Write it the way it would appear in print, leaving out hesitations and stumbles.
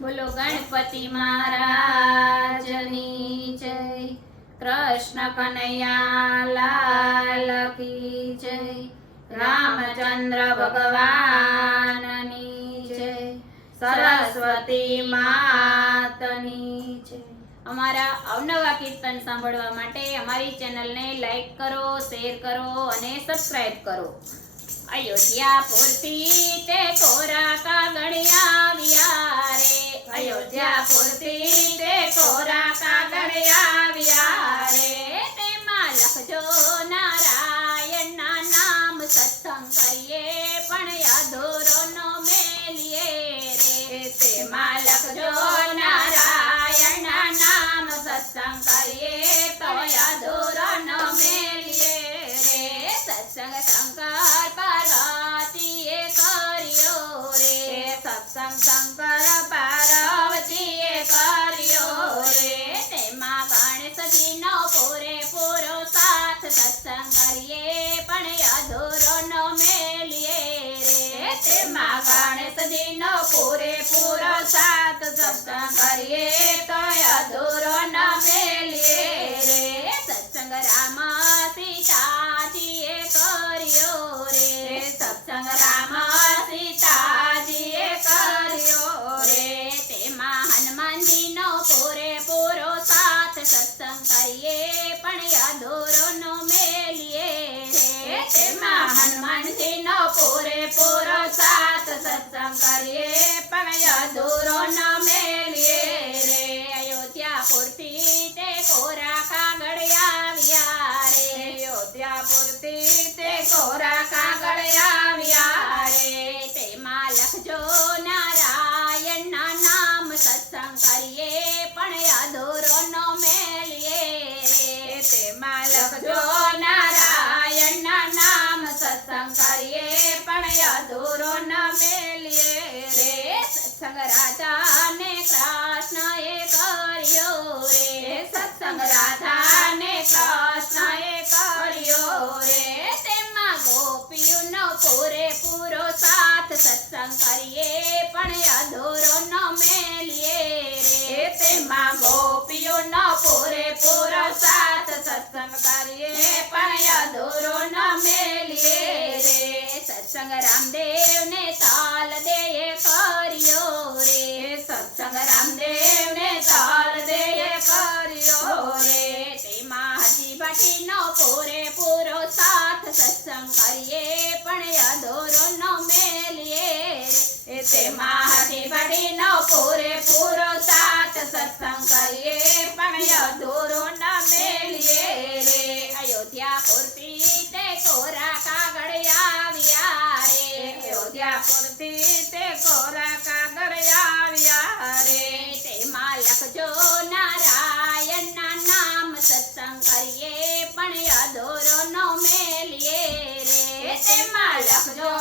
બોલો ગણપતિ મહારાજની જય। કૃષ્ણ કનૈયા લાલ કી જય। રામચંદ્ર ભગવાનની જય। સરસ્વતી માતની જય। અમારા અવનવા કીર્તન સાંભળવા માટે અમારી ચેનલને લાઈક કરો, શેર કરો અને સબસ્ક્રાઇબ કરો। અયોધ્યાપુરથી તે કોરા કાગળિયા આવ્યા રે। અયોધ્યાપુરથી તે કોરા કાગળિયા આવ્યા રે। તેમાં લખજો નારાયણના નામ, સત્સંગ કરીએ પણ અધૂરો નો મેલીએ રે। તેમાં લખજો નારાયણના નામ, સત્સંગ કરીએ તો અધૂરો નો મેલીએ રે। સત્સંગ શંકર પાર્વતીએ કર્યો રે। સત્સંગ શંકર પાર્વતીએ કર્યો રે। તેમાં ગણેશજીનો પૂરેપૂરો સાથ, સત્સંગ કરીએ પણ અધૂરો નો મેલીએ રે। તેમાં ગણેશજીનો પૂરેપૂરો સાથ, સત્સંગ કરીએ તો અધૂરો ન મેલીએ રે। સત્સંગ રામ સીતાજીએ કર્યો રે। સત્સંગ રામ સીતાજીએ કર્યો રે। તેમાં હનુમાનજીનો પૂરેપૂરો સાથ, સત્સંગ કરીએ પણ અધૂરો નો મેલીએ રે। તેમાં હનુમાનજીનો પૂરેપૂરો સાથ, સત્સંગ કરીએ પણ અધૂરો ન મેલીએ રે। અયોધ્યાપુરથી તે કોરા કાગળિયા આવ્યા રે। અયોધ્યાપુરથી તે કોરા કાગળિયા આવ્યા રે। તેમાં લખજો નારાયણના નામ, સત્સંગ કરીએ પણ અધૂરો નો મેલીએ રે। તેમાં લખજો નારાયણના નામ, સત્સંગ કરીએ પણ અધૂરો ન મેલીએ રે। સત્સંગ રાધાને કૃષ્ણએ કર્યો રે। સત્સંગ રાધાને કૃષ્ણએ કર્યો રે। તેમાં ગોપીઓનો પૂરેપૂરો સાથ, સત્સંગ કરીએ પણ અધૂરો ન મેલીએ રે। તેમાં ગોપીઓનો પૂરેપૂરો સાથ, સત્સંગ કરીએ પણ અધૂરો ન મેલીએ રે। સત્સંગ રામદેવને તાલદેયે કર્યો રે। સત્સંગ રામદેવને તાલદેયે કર્યો રે। તેમાં હજી ભટ્ટીનો પૂરેપૂરો સાથ, સત્સંગ કરીએ પણ અધૂરો ન મેલીએ રે। તેમાં હજી ભટ્ટીનો પૂરેપૂરો સાથ, સત્સંગ કરીએ પણ અધૂરો ન મેલીએ રે। અયોધ્યાપુરથી તે કોરા કાગળિયા આવ્યા રે। અયોધ્યાપુરથી તે કોરા કાગળિયા આવ્યા રે। તેમાં લખજો નારાયણના નામ, સત્સંગ કરીએ પણ અધૂરો નો મેલીએ રે। તેમાં લખજો